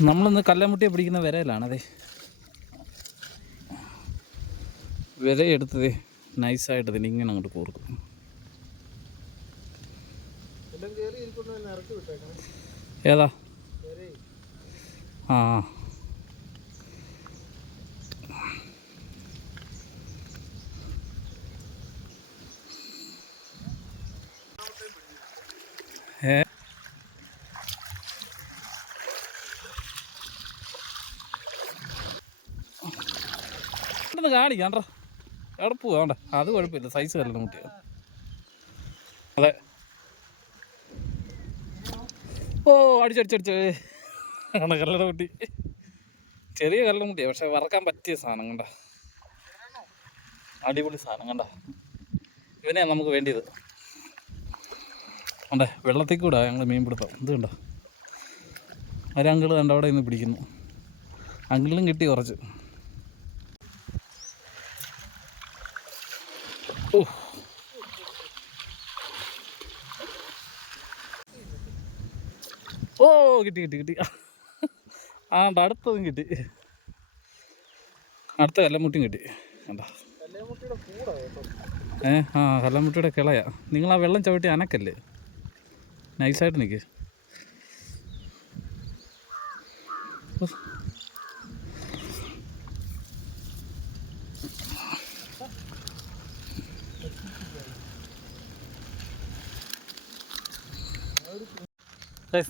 നമ്മളിന്ന് കല്ലമുട്ടിയെ പിടിക്കുന്ന വിരയിലാണതേ. വിരയെടുത്തതേ നൈസായിട്ട് ഇതിന് ഇങ്ങനെ അങ്ങോട്ട് കോർക്കും. ഏതാ? ആ കാണിക്കാണ്ട എവിടെ പോവാണ്ട. അത് കുഴപ്പമില്ല, സൈസ് കല്ലിന് മുട്ടിയ. അതെ. ഓ അടിച്ചടിച്ചടിച്ച് കല്ലിട മുട്ടി. ചെറിയ കല്ലിന് മുട്ടിയ, പക്ഷെ വറക്കാൻ പറ്റിയ സാധനം കണ്ട. അടിപൊളി സാധനം കണ്ട. ഇവനെയാണ് നമുക്ക് വേണ്ടിയത്. അതെ, വെള്ളത്തിൽ കൂടെ ഞങ്ങൾ മീൻ പിടുത്തം. ഇത് കണ്ടോ, ഒരങ്കിള് കണ്ട അവിടെ നിന്ന് പിടിക്കുന്നു. അങ്കിളും കിട്ടി കുറച്ച്. ഓ കിട്ടി കിട്ടി കിട്ടി. അടുത്തതും കിട്ടി. അടുത്ത കല്ലമുട്ടിയും കിട്ടി. കണ്ടോ? കല്ലമുട്ടിയുടെ കിളയാ. നിങ്ങൾ ആ വെള്ളം ചവിട്ടി അനക്കല്ലേ, നൈസായിട്ട് നിൽക്ക്.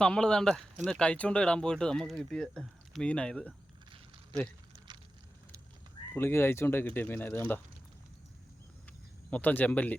നമ്മൾ വേണ്ട ഇന്ന് കഴിച്ചുകൊണ്ട് ഇടാൻ പോയിട്ട് നമുക്ക് കിട്ടിയ മീനായത്. അതെ, പുളിക്ക് കഴിച്ചുകൊണ്ടേ കിട്ടിയ മീനായത്. കണ്ടോ, മൊത്തം ചെമ്പല്ലി.